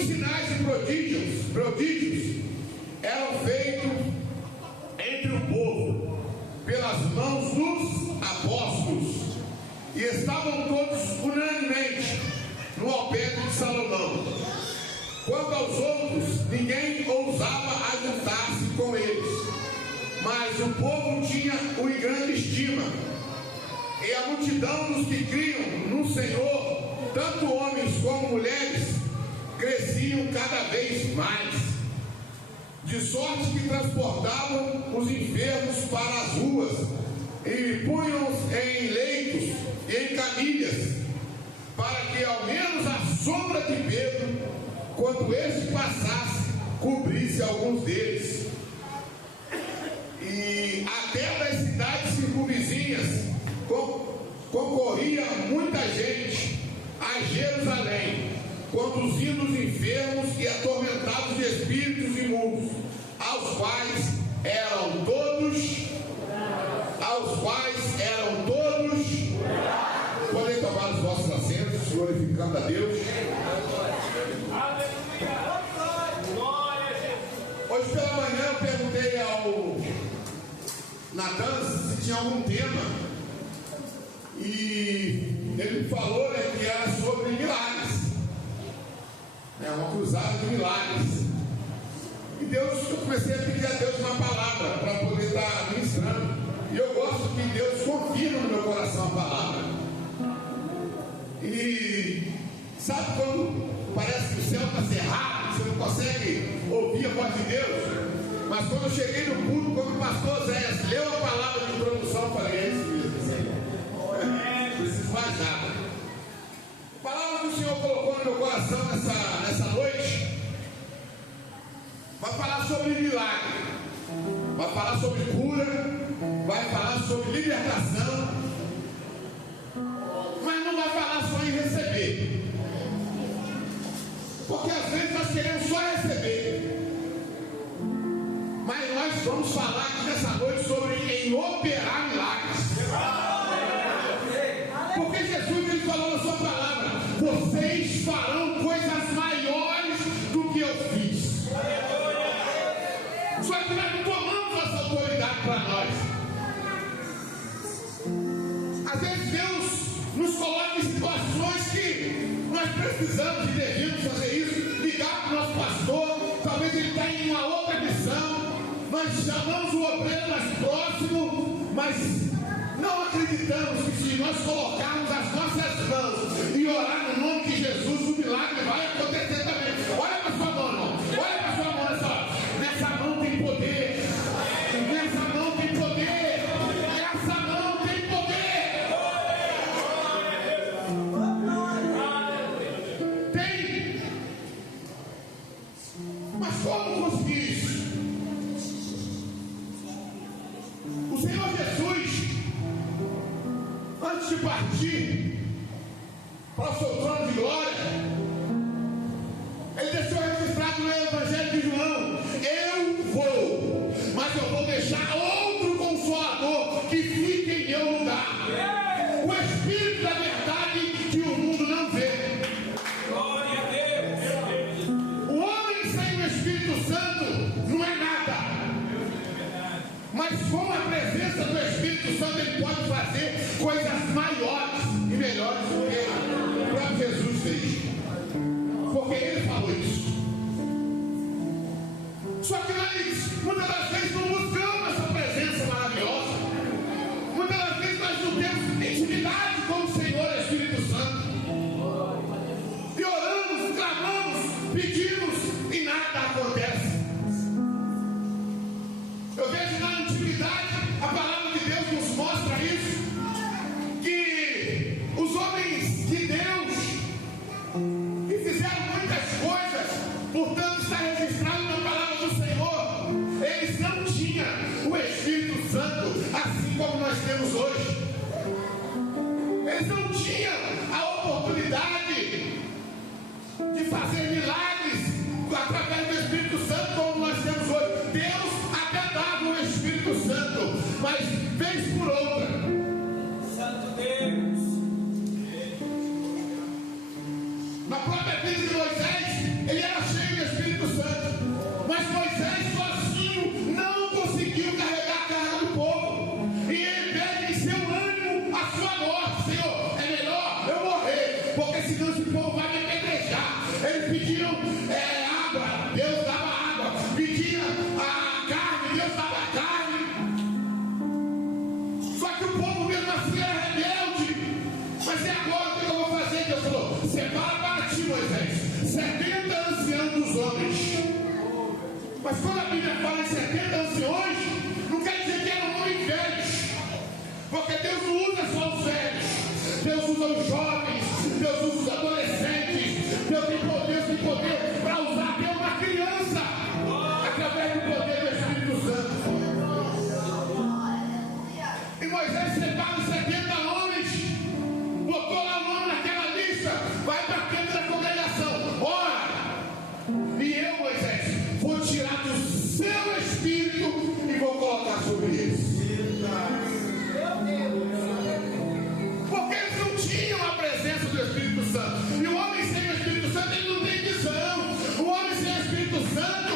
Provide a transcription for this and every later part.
muitos sinais e prodígios eram feitos entre o povo, pelas mãos dos apóstolos, e estavam todos unanimemente no alpendre de Salomão. Quanto aos outros, ninguém ousava ajuntar-se com eles, mas o povo tinha-o em grande estima, e a multidão dos que criam no Senhor, tanto homens como mulheres, cresciam cada vez mais, de sorte que transportavam os enfermos para as ruas e punham-os em leitos e em camilhas, para que ao menos a sombra de Pedro, quando este passasse, cobrisse alguns deles. E até das cidades circunvizinhas concorria muita gente a Jerusalém, conduzindo os enfermos e atormentados de espíritos imundos, aos quais eram todos. Podem tomar os vossos assentos, glorificando a Deus. Hoje pela manhã eu perguntei ao Natan se tinha algum tema, e ele falou, né, que era sobre milagres, uma cruzada de milagres. E eu comecei a pedir a Deus uma palavra para poder estar ministrando, e eu gosto que Deus confirme no meu coração a palavra. E sabe quando parece que o céu está cerrado, você não consegue ouvir a voz de Deus? Mas quando eu cheguei no culto, quando o pastor Zéias leu a palavra de introdução, eu falei: é isso mesmo, Senhor. Não preciso mais nada. A palavra que o Senhor colocou no meu coração nessa noite vai falar sobre milagre, vai falar sobre cura, vai falar sobre libertação, mas não vai falar só em receber, porque às vezes nós queremos só receber. Mas nós vamos falar aqui nessa noite sobre em operar milagres. Porque Jesus, ele falou na sua palavra: vocês farão coisas maiores do que eu fiz. Só que nós não tomamos essa autoridade para nós. Às vezes Deus nos coloca em situações que nós precisamos e devemos fazer isso, ligar para o nosso pastor. Talvez ele está em uma outra missão. Nós chamamos o obreiro mais próximo, mas não acreditamos que se nós colocarmos as nossas mãos e orar no nome de Jesus, o milagre vai acontecer também. Olha para sua mão, irmão. Olha para sua mão nessa hora. Nessa mão tem poder. Nessa mão tem poder. Essa mão tem poder. Tem. Mas como conseguir isso? O Senhor Jesus, antes de partir para o seu trono de glória, ele deixou registrado no Evangelho de João: eu vou, mas eu vou deixar outro Consolador que fique em meu lugar, o Espírito da verdade que o mundo não vê. Glória a Deus. O homem sem o Espírito Santo não é nada, mas com a presença do Espírito Santo ele pode fazer coisas maiores e melhores do que o próprio Jesus fez, porque ele falou isso. Só que nós muitas das vezes não buscamos essa presença maravilhosa, muitas das vezes nós não temos intimidade com o Senhor Espírito Santo, e oramos, clamamos, pedimos e nada acontece. Eu vejo na antiguidade, a palavra de Deus nos mostra isso, que os homens de Deus que fizeram muitas coisas, portanto está registrado na palavra do Senhor, eles não tinham o Espírito Santo assim como nós temos hoje. Eles não tinham a oportunidade de fazer milagres através do Espírito Santo como nós temos hoje. Deus até dava o Espírito Santo, mas vez por outra. Santo Deus. Na própria vida de Moisés, ele era 70 anciãos dos homens. Mas quando a Bíblia fala em 70 anciões, não quer dizer que eram homens velhos, porque Deus não usa só os velhos, Deus usa os jovens, Deus usa os adolescentes, Deus tem poder para usar até uma criança, através do poder do Espírito Santo. E Moisés separa os 70 homens, botou lá o nome naquela lista, vai para a frente da congregação, ora, e eu, Moisés, vou tirar do seu espírito e vou colocar sobre eles. Porque eles não tinham a presença do Espírito Santo. E o homem sem o Espírito Santo, ele não tem visão. O homem sem o Espírito Santo,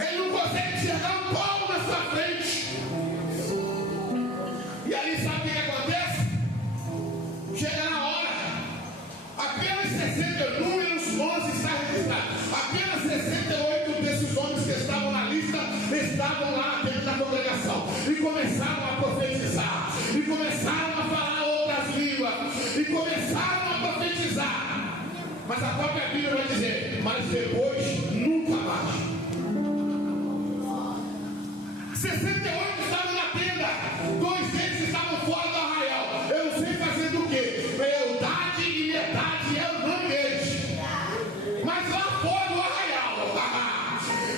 ele não consegue enxergar um palmo na sua frente. E aí sabe o que acontece? Chega na hora, apenas 60 números 11 está registrado. Apenas 68 desses homens que estavam na lista estavam lá dentro da congregação e começaram a profetizar, e começaram a falar outras línguas, e começaram a profetizar. Mas a própria Bíblia vai dizer, mas depois nunca mais. 68 estavam na tenda, 2 deles estavam fora do arraial. Eu não sei fazendo o quê? Lealdade e metade é o nome deles. Mas lá fora do arraial,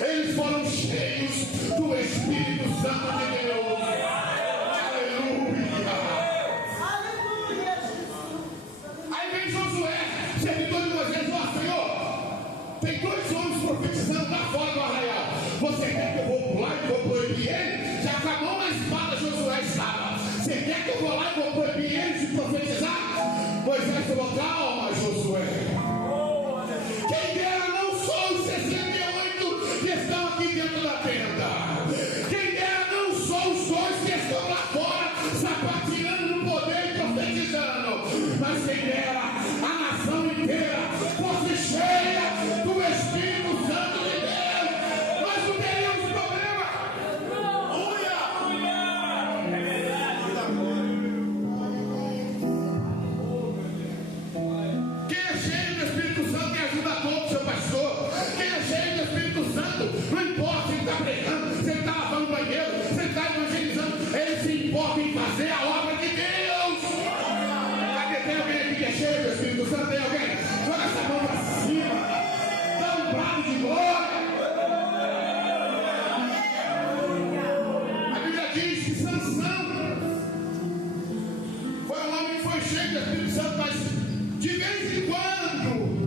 eles foram cheios do Espírito Santo de Deus. Aleluia. Aí vem Josué, servidor de Moisés, ó Senhor, tem 2 homens profetizando lá fora do arraial. Você quer que eu vou pular e vou proibir ele? Já com a mão na espada Josué estava. Você quer que eu vou lá e vou proibir eles de profetizar? Moisés falou, calma Josué. Quem dera não só os 68 que estão aqui dentro da tenda. Quem dera não só os 2 que estão lá fora, sapateando no poder e profetizando. Mas quem dera a nação inteira fosse cheia do Espírito Santo de Deus. Nós não teríamos problema. Quem é cheio do Espírito Santo que ajuda todo, seu pastor. Quem é cheio do Espírito Santo, não importa se ele está pregando, se ele está lavando o banheiro, se ele está evangelizando, ele se importa em fazer a obra de Deus. Cadê? Tem alguém aqui que é cheio do Espírito Santo? Tem alguém? Joga essa mão para cima, dá um brado de glória. A Bíblia diz que Sansão foi um homem que foi cheio do Espírito Santo, mas de vez em quando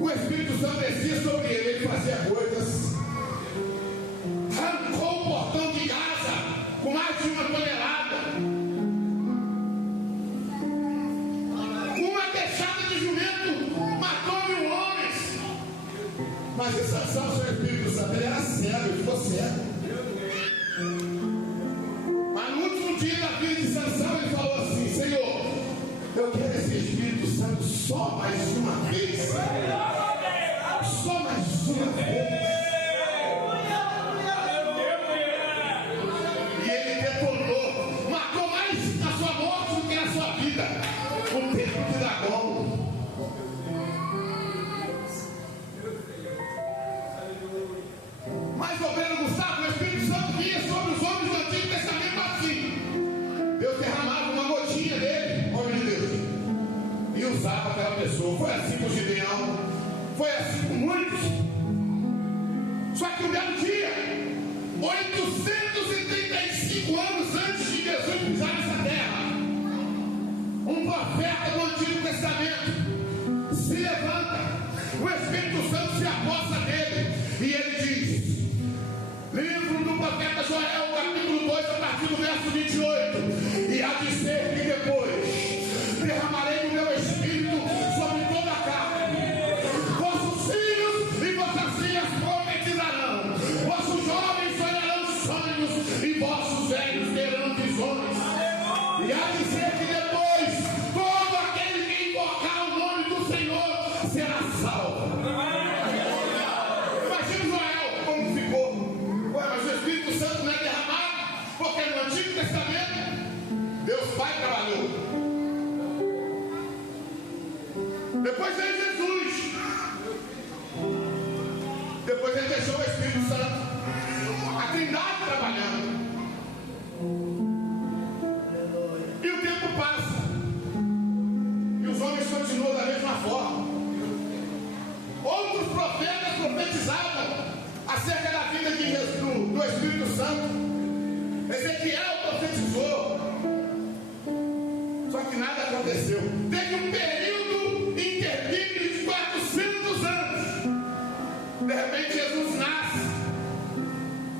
o Espírito Santo descia sobre ele, ele fazia coisas, arrancou o portão de Gaza com mais de 1 tonelada, com uma queixada de jumento, matou 1000 homens. Mas em Sansão, seu Espírito Santo, ele era cego, ele ficou cego. Mas no último dia da vida de Sansão, ele falou assim, Senhor, eu quero esse Espírito Santo só mais uma vez. Só mais uma vez. E ele detonou, matou mais na sua morte do que na sua vida. O tempo de Dagom. Mas, obreiro Gustavo, o Espírito Santo vinha sobre os homens do Antigo Testamento assim. Deus derramava uma gotinha dele, homem de Deus, e usava aquela pessoa. Foi assim com Gideão, foi assim com muitos. Só que um belo dia, 835 anos antes de Jesus pisar nessa terra, um profeta do Antigo Testamento se levanta, o Espírito Santo se aposta dele, e ele diz, livro do profeta Joel, capítulo 2, a partir do verso 28, e há de ser que depois derramarei o meu Espírito sobre toda a carne. Vossos filhos e vossas filhas profetizarão, vossos jovens sonharão sonhos e vossos velhos terão visões. E há de ser que depois todo aquele que invocar o nome do Senhor será salvo. Imagina Joel como ficou. Ué, mas o Espírito Santo não é derramado, porque no Antigo Testamento Deus Pai trabalhou. Depois veio Jesus. Depois ele deixou o Espírito Santo. A Trindade trabalhando. E o tempo passa. E os homens continuam da mesma forma. Outros profetas profetizavam acerca da vida de Jesus, do Espírito Santo. Ezequiel profetizou. Só que nada aconteceu. Teve um período intermídio de 400 anos. De repente Jesus nasce,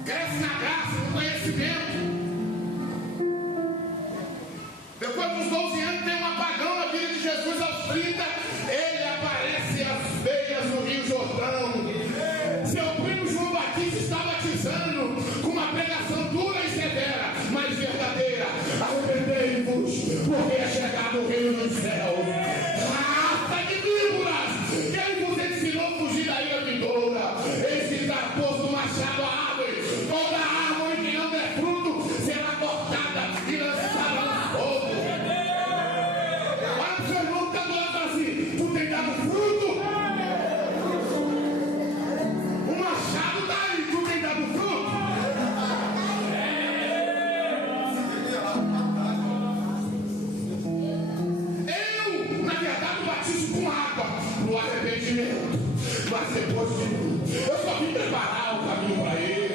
cresce na graça, no conhecimento. Depois dos 12 anos tem um apagão na vida de Jesus. Aos 30 ele aparece às beiras do Rio Jordão. Seu primo João Batista está batizando com uma pregação dura e severa, mas verdadeira. Arrependei-vos, porque é chegado o reino dos céus. Raça de víboras, quem vos ensinou a fugir da ira vindoura? Eis que está posto o machado à árvore. Toda árvore que não der fruto será cortada e lançada no fogo. Olha para o seu irmão que está do lado assim: tu tem dado fruto? O machado está aí, tu tem dado fruto? Eu, na verdade, batizo com água no arrependimento, mas depois de tudo, eu só vim preparar o caminho para ele.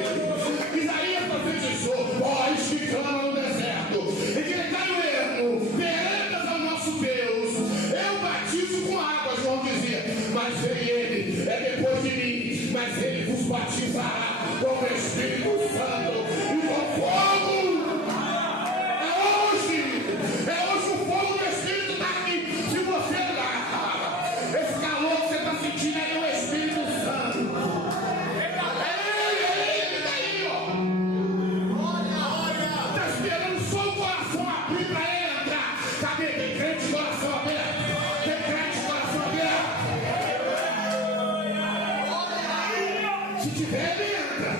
Isaías profetizou: voz que clama no deserto, e que está no ermo, veredas ao nosso Deus. Eu batizo com água, João dizia, mas vem ele, é depois de mim, mas ele vos batizará com o Espírito Santo e com fogo. É hoje o fogo do Espírito está aqui. Se você olhar, esse calor que você está sentindo aí é o Espírito Santo. Ele está aí, ó. Está esperando só o coração abrir para ele entrar. Cadê? Tem crente de coração aberto? Tem crente de coração aberto? Se tiver, ele entra.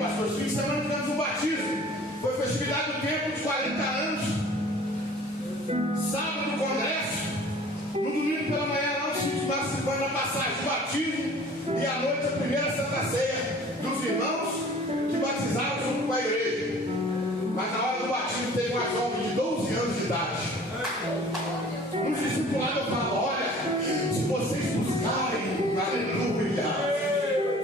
Pastor, esse fim de semana tivemos um batismo. Foi festividade do tempo de 40 anos. Sábado, congresso. No domingo pela manhã, nós estamos participando da passagem do batismo. E à noite, a primeira Santa Ceia dos irmãos que batizaram junto com a igreja. Mas na hora do batismo, teve uma jovem de 12 anos de idade. Um discipulado falou: olha, se vocês buscarem, aleluia,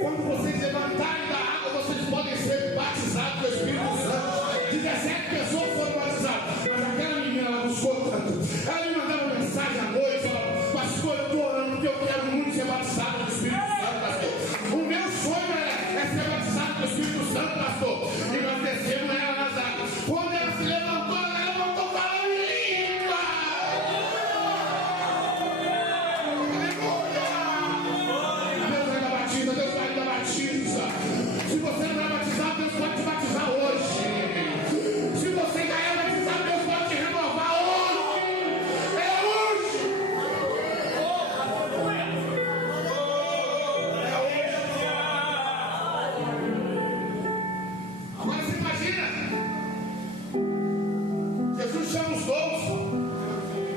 quando vocês levantarem da água, vocês podem ser batizados do Espírito Santo. 17 pessoas foram batizadas, mas aquela menina, ela buscou tanto. Ela me mandava mensagem à noite, falava: pastor, eu estou orando porque eu quero muito ser batizado do Espírito Santo, pastor. O meu sonho é ser batizado do Espírito Santo, pastor. E nós descemos ela nas águas. Quando ela se levantou falando em língua. Deus ainda batiza, Deus ainda batiza. Se você não é batizado, Deus pode te batizar hoje. Se você já é batizado, Deus pode te renovar hoje. É hoje. Agora você imagina, Jesus chama os 12,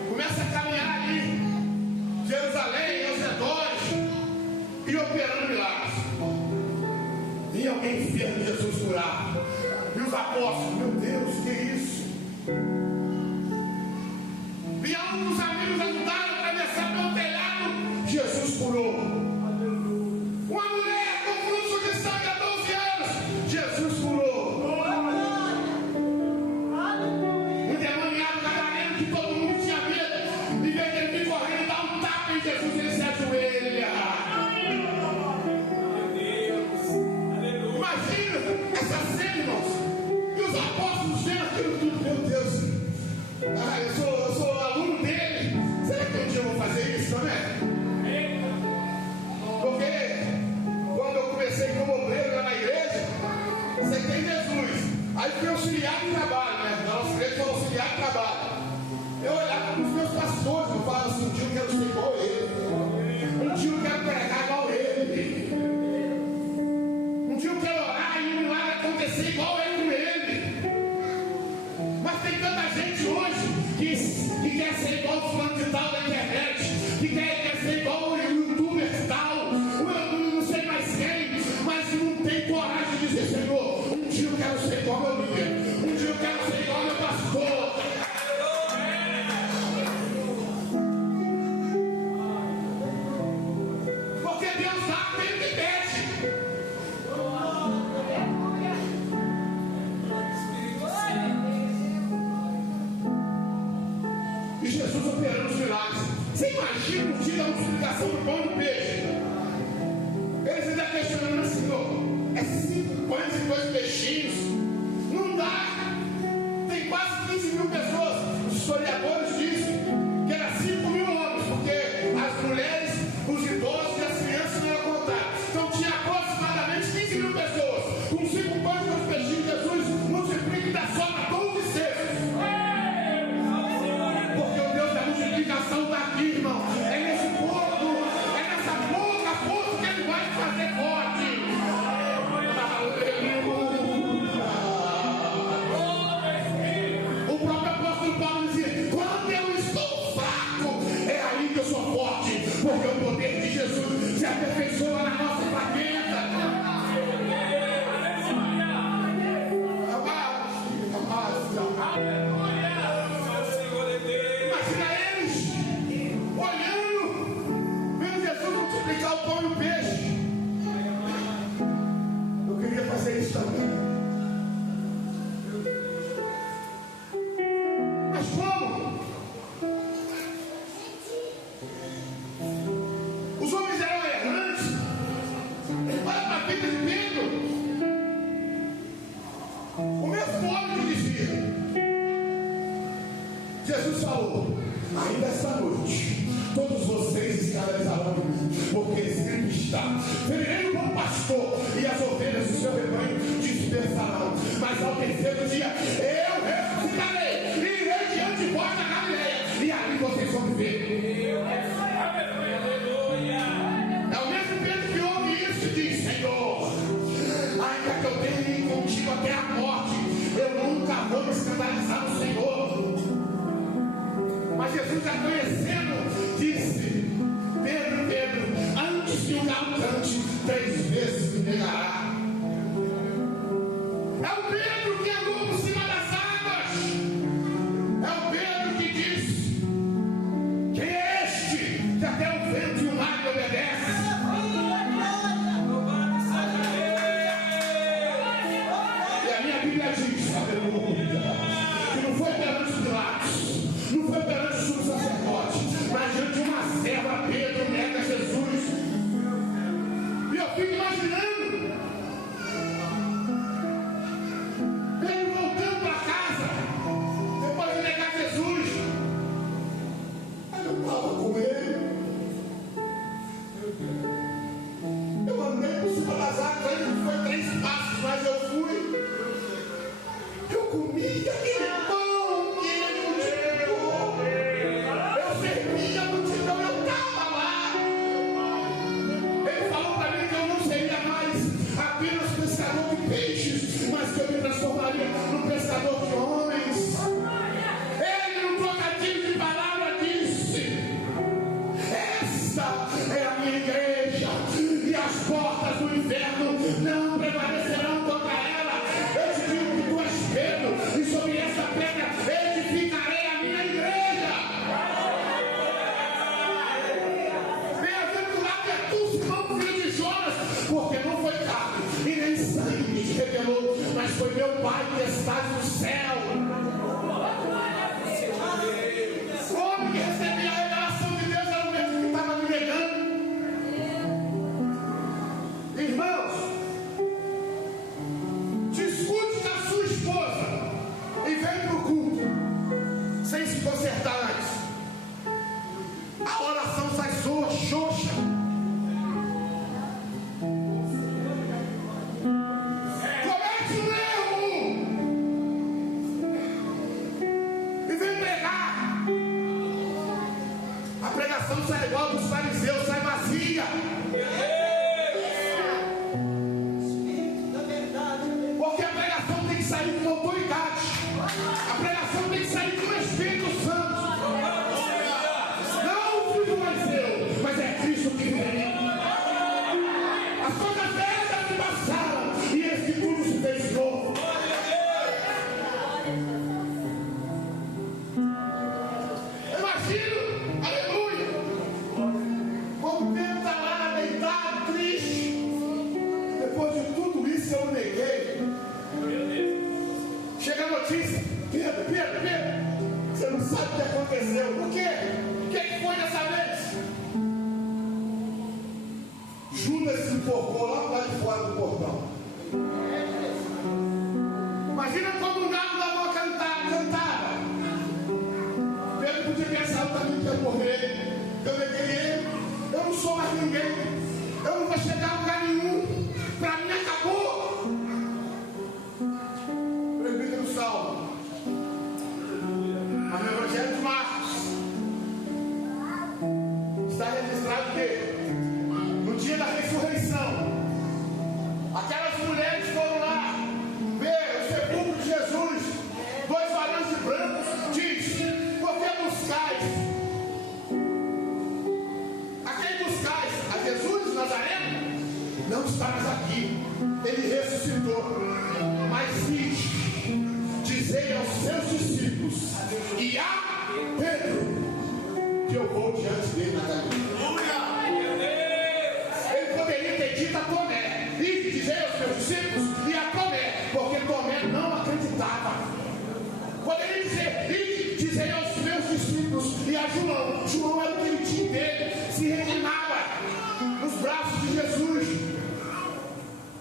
começa a caminhar ali, Jerusalém, aos redores, e operando milagres. E alguém enfermo, Jesus curar. E os apóstolos: meu Deus, que é isso? E um dos amigos ajudaram a atravessar pelo telhado. Jesus curou. Uma mulher com fluxo de sangue há 12 anos. Jesus curou. Um demoniado gadareno que todo mundo tinha medo. E vem ele vir correndo e dá um tapa em Jesus, ele se ajoelha. Imagina essa cena, irmãos. E os apóstolos vendo aquilo tudo. Meu Deus, eu sou aluno dele. Será que um dia eu vou fazer isso também? Porque quando eu comecei como obreiro lá na igreja, aceitei Jesus. Aí fui auxiliar de trabalho, né? Nossa igreja foi auxiliar de trabalho. Eu olhava para os meus pastores, eu falava assim: um dia eu quero ser igual a ele, um dia eu quero pregar igual a ele, um dia eu quero orar e o milagre acontecer igual a ele com ele. Mas tem tanta gente hoje que quer ser igual o fulano de tal da internet, que quer ser igual o youtuber tal, eu não sei mais quem, mas não tem coragem de dizer: Senhor, um dia eu quero ser igual ao meu líder, um dia eu quero ser igual ao meu pastor. Porque Deus dá quem ele pede. E Jesus operando os milagres. Você imagina um dia da multiplicação do pão e do peixe? Eles ainda questionando: Senhor, é 5 pães e 2 peixinhos? Não dá. Tem quase 15 mil pessoas. Os historiadores dizem que era 5 mil homens, porque as mulheres, os idosos e as crianças não eram contados. Então tinha aproximadamente 15 mil pessoas. Com 5 pães e 2 peixinhos, Jesus multiplica e dá sobra todos os cestos. Porque o Deus da multiplicação está aqui, irmão. É nesse pouco, é nessa pouca força que ele vai fazer forte. O próprio apóstolo Paulo dizia: quando eu estou fraco, é aí que eu sou forte, porque o poder de Jesus se aperfeiçoa na nossa fraqueza. Imagina eles olhando, vendo Jesus multiplicar o pão e o peixe. Eu queria fazer isso também. Mas como? Os homens eram errantes. Olha para a vida de Pedro. O mesmo homem que dizia: Jesus falou: ainda esta noite todos vocês escandalizarão de mim, porque escrito está: ferirei o bom pastor, e as ovelhas do seu rebanho dispersarão. Mas ao terceiro dia eu ressuscitarei, e irei diante de vós na Galileia, e ali vocês vão ver. É o mesmo Pedro que ouve isso e diz: Senhor, ainda que eu tenha ido contigo até a morte, eu nunca vou me escandalizar no Senhor. Mas Jesus, já conhecendo, disse: Pedro, Pedro, antes que o galo cante, 3 vezes me negará. É o Pedro que andou por cima das águas. É o Pedro que disse: quem é este que até o vento e o mar lhe obedecem? E a minha Bíblia diz, aleluia, que não foi perante os Pilatos, não foi perante o sumo sacerdote, mas diante de uma serva, Pedro nega Jesus. E eu fico imaginando Pedro voltando para casa depois de negar Jesus. Eu estava com ele, eu andei por cima das águas, ele foi 3 passos, mas eu fui. Eu comi aquele pão que ele multiplicou. Eu servi a multidão, eu estava lá. Ele falou para mim que eu não seria mais apenas pescador de peixes, mas que eu me transformaria num pescador de homens. Ele, num trocadilho de palavra, disse: essa é a minha igreja, e as portas do inferno não prevalecerão contra ela. Eu te digo que tu és Pedro, e sobre essa pedra edificarei a minha igreja. Bem-aventurado é tu, Simão, filho de Jonas, porque não foi carne e nem sangue que te revelou, mas foi meu Pai que está no céu. O homem que recebia a revelação de Deus era o mesmo que estava me negando. Irmãos, discute com a sua esposa e vem para o culto sem se consertar antes. A oração sai xoxa. Comete um erro.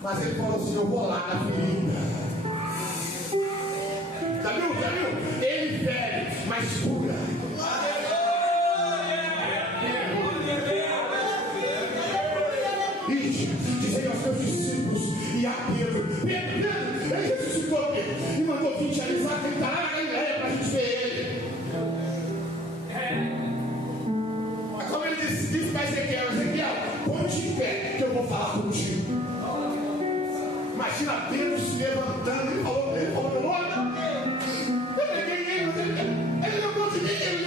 Mas ele falou assim: eu vou lá na ferida. Já viu? Ele fere, mas cura. Dizem aos seus discípulos e a Pedro: Pedro, ele ressuscitou Pedro e mandou 20 avisar que ele está lá na Galileia para a gente ver ele. Mas como ele disse para Ezequiel: põe-te em pé que eu vou falar contigo. Imagina Pedro se levantando e falou meu nome. Ele lembrou de mim, ele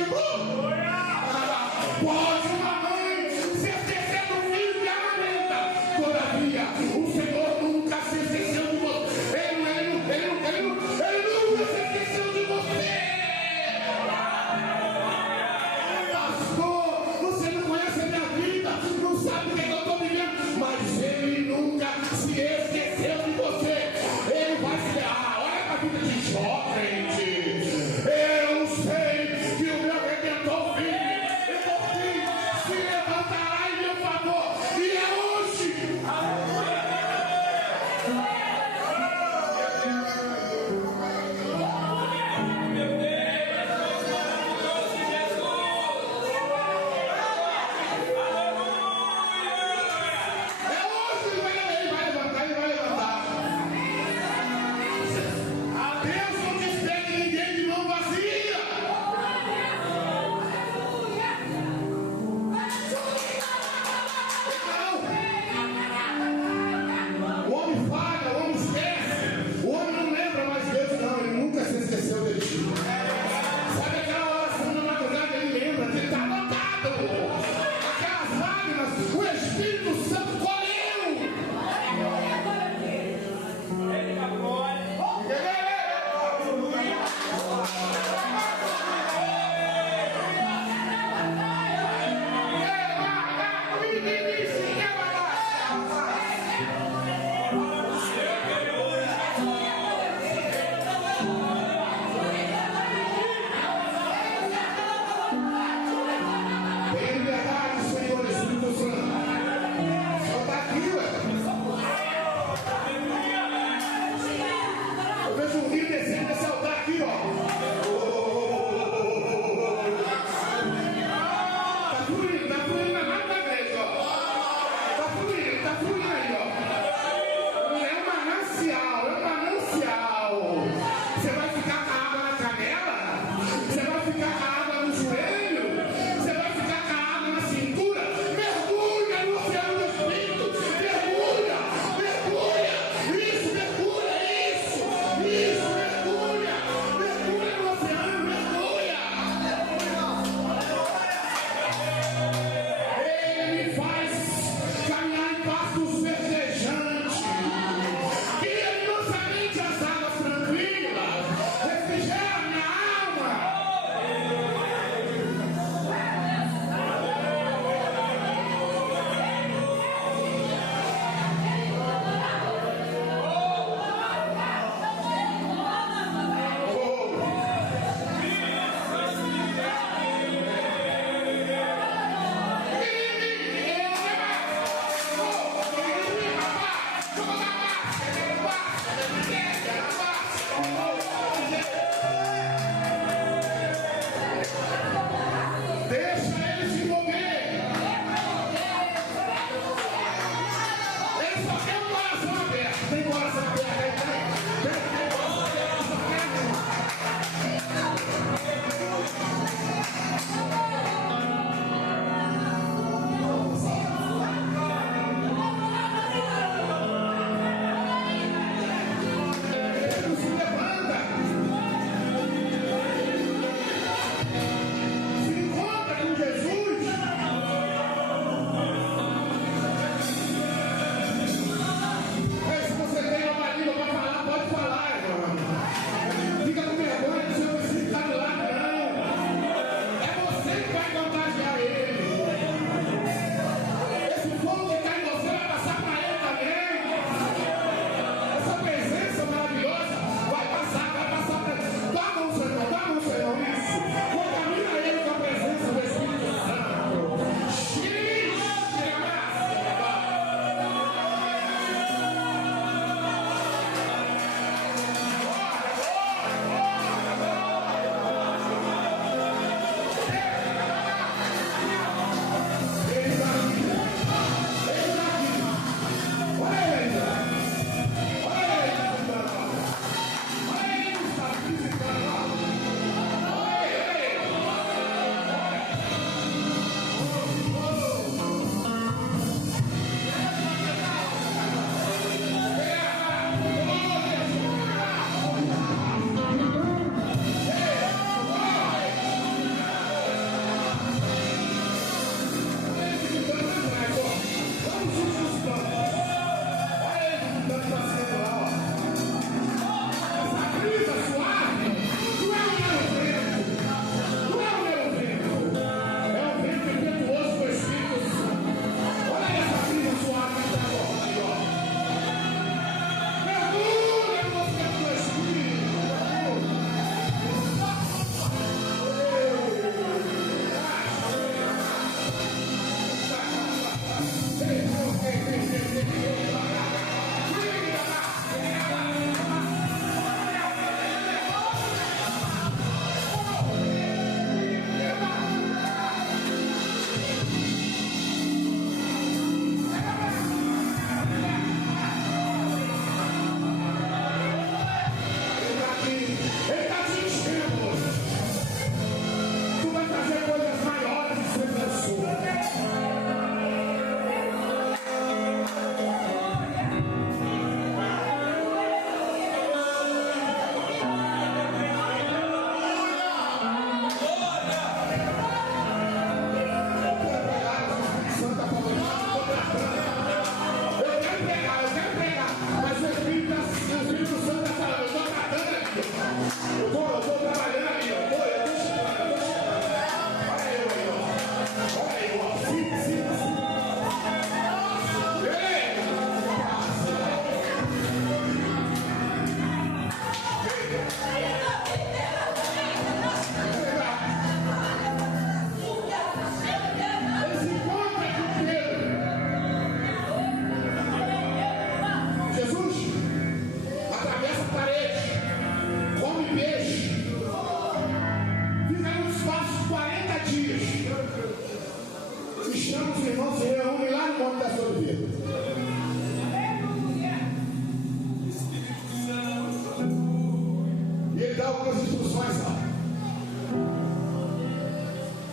algumas instruções, sabe?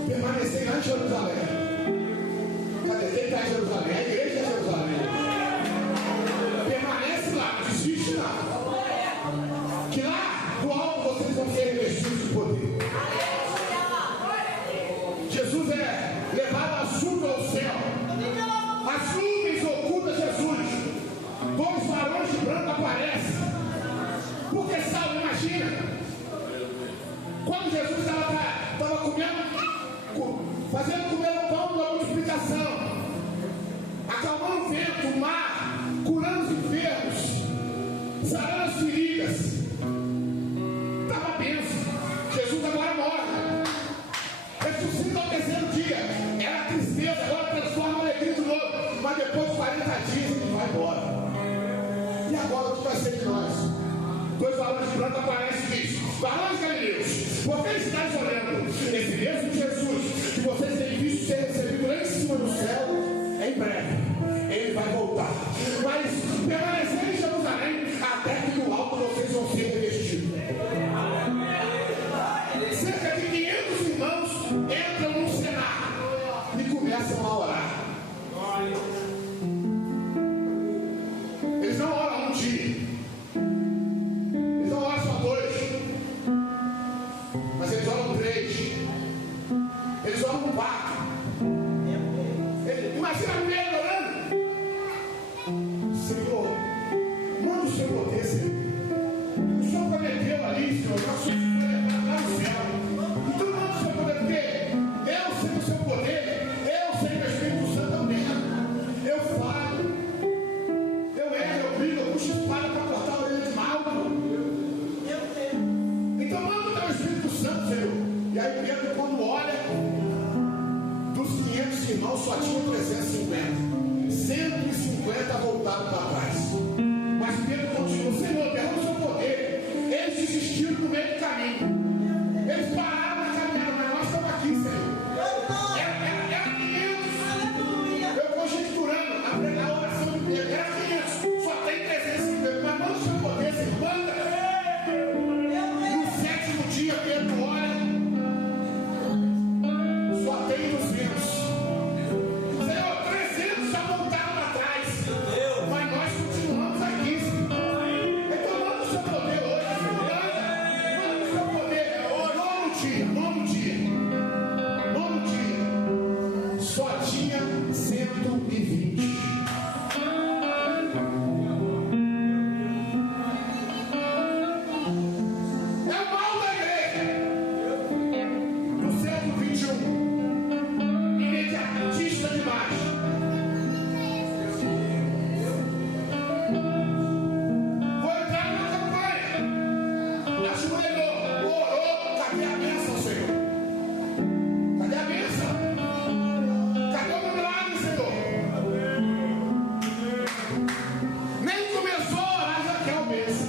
Permanecer lá em Jerusalém. Cadê? Quem está em Jerusalém? A igreja é Jerusalém. Permanece lá, não desiste lá. Que lá do alto vocês vão ser revestidos de poder. Jesus é levado assunto ao céu. As nuvens ocultam Jesus. Dois varões de branco aparecem. Porque Saulo, imagina, quando Jesus estava comendo, fazendo comer o pão da multiplicação, acalmando o vento, o mar, curando os enfermos, sarando as feridas, estava benção. Jesus agora morre, ressuscita ao terceiro dia. Era tristeza, agora transforma em alegria de novo. Mas depois de 40 dias ele vai embora. E agora o que vai ser de nós? Dois varões de branco aparecem e diz: varões galileus, vocês estão olhando esse mesmo Jesus que vocês têm visto ser recebido lá em cima do céu, em breve ele vai voltar. Mas permanecer em Jerusalém até que do alto vocês vão ser revestidos. Cerca de 500 irmãos entram no cenário e começam a orar. Eles não oram um dia, eles não oram só 2, mas eles oram 3, eles oram 4. Imagina a mulher orando: Senhor, manda o seu poder, Senhor. O Senhor prometeu ali, Senhor, nosso Senhor lá no céu. Então manda o seu poder, porque eu sei o seu poder, eu sei o Espírito Santo também. Eu falo, eu erro, eu brigo, eu puxo espada para cortar a orelha de mal. Então manda o teu Espírito Santo, Senhor. E aí Pedro, quando olha, dos 500 irmãos só tinha 350. 150 voltaram para trás. Mas Pedro continuou: Senhor, derrama o seu poder. Eles desistiram no meio do caminho. Eles pararam na caminhada, mas nós estamos aqui, Senhor. Era 500. Eu conjecturando a oração de Pedro. Era 500. Só tem 350. Mas manda o seu poder, Senhor. Manda. No 7º dia, Pedro olha. Só tem 200. Senhor, 300 já voltaram para trás. Mas nós continuamos aqui. Então manda o seu poder hoje, Senhor. Manda o seu poder. Nono dia. Só tinha 120. É o mal da igreja do século 21. Imediatista demais. Vou entrar na campanha. Ajoelhou, orou. Cadê a bênção, Senhor? Cadê a bênção? Cadê o milagre, Senhor? Nem começou a orar, já quer o bênção.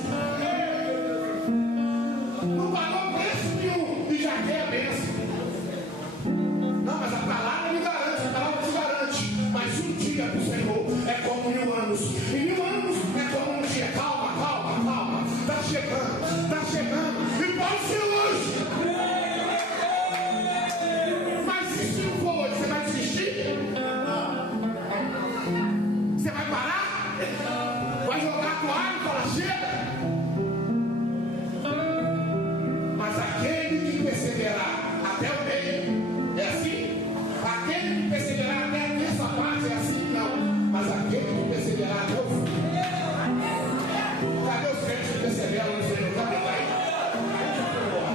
Não pagou preço nenhum e já quer a bênção. Não, mas a palavra me garante, a palavra te garante. Mas um dia do Senhor é como 1000 anos. E 1000 anos é como um dia. Calma. Está chegando. E pode ser hoje. Mas se não for hoje, você vai desistir? Você vai parar? Vai jogar a toalha e falar: chega? Mas aquele que perseverar até o meio, é assim? Aquele que perseverar até essa parte, é assim? Não. Mas aquele que perseverar até o fim. Cadê os crentes que perseveram no Senhor? Cadê? Aí já foi embora.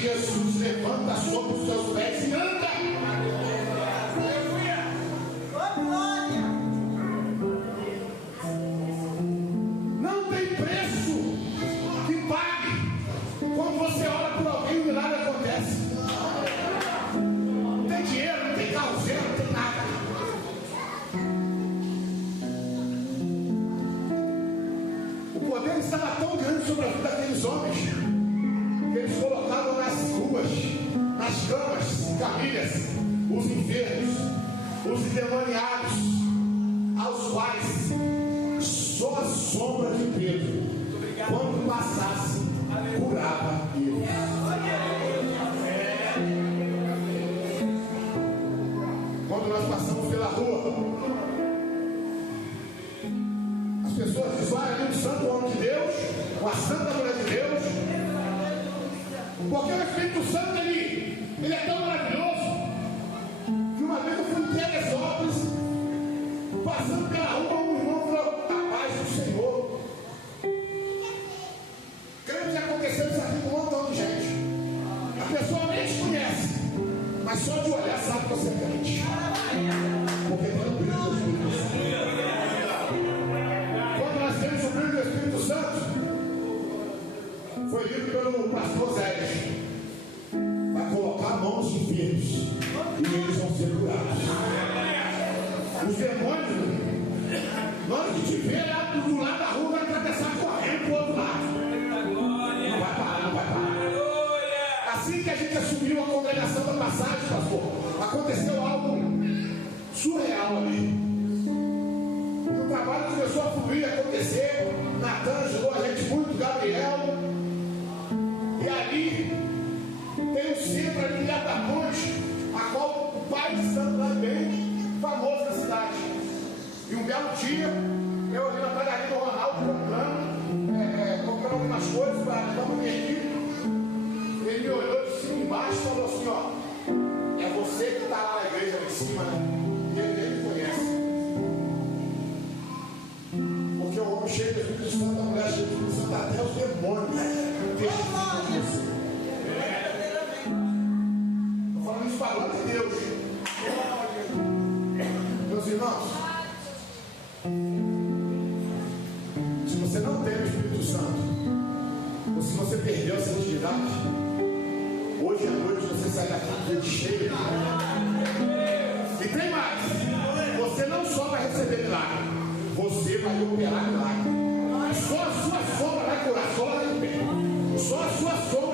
Jesus levanta sobre os seus pés e anda. Não tem preço que pague quando você ora por alguém e o milagre acontece. Não tem dinheiro, não tem carro zero, não tem nada. O poder estava tão grande sobre a vida daqueles homens que eles colocavam nas ruas, nas camas, camilhas, os enfermos, os endemoniados, aos quais só a sombra de Pedro, quando passasse, curava ele. Quando nós passamos pela rua, as pessoas dizem: olha ali o santo homem de Deus, ou a santa mulher de Deus, porque o Espírito Santo ele é tão maravilhoso que uma vez eu fui em Teresópolis, passando pela rua, um irmão falou: a paz do Senhor. Creio que aconteceu isso aqui com um montão de gente. A pessoa nem te conhece, mas só de olhar sabe que você é crente, porque tem o brilho do Espírito Santo. Quando nós temos o brilho do Espírito Santo, foi dito pelo pastor Zé, vai colocar mãos de enfermos e eles vão ser curados. Os demônios, na hora que te ver lá do lado da rua, vai atravessar correndo para o outro lado. Não vai parar, não vai parar. Assim que a gente assumiu a congregação da passagem, pastor, aconteceu algo surreal ali. E o trabalho começou a fluir, a acontecer. Natan ajudou a gente muito, Gabriel. E ali tem um centro ali dentro da ponte, a qual o pai de santo lá é bem famoso na cidade. E um belo dia, eu ali na padaria do Ronaldo comprando algumas coisas para a minha equipe. Ele me olhou de cima e embaixo e falou assim: ó, é você que está lá na igreja lá em cima, né? E ele me conhece. Porque o homem cheio do Espírito Santo, a mulher cheia do Espírito Santo, até os demônios testificam de você. Estou falando isso para a glória de Deus. Meus irmãos, se você não tem o Espírito Santo, ou se você perdeu essa intimidade, hoje à noite você sai daqui cheio. E tem mais: você não só vai receber milagre, você vai operar milagre. Só a sua sombra vai curar, só lá no pé. Só a sua sombra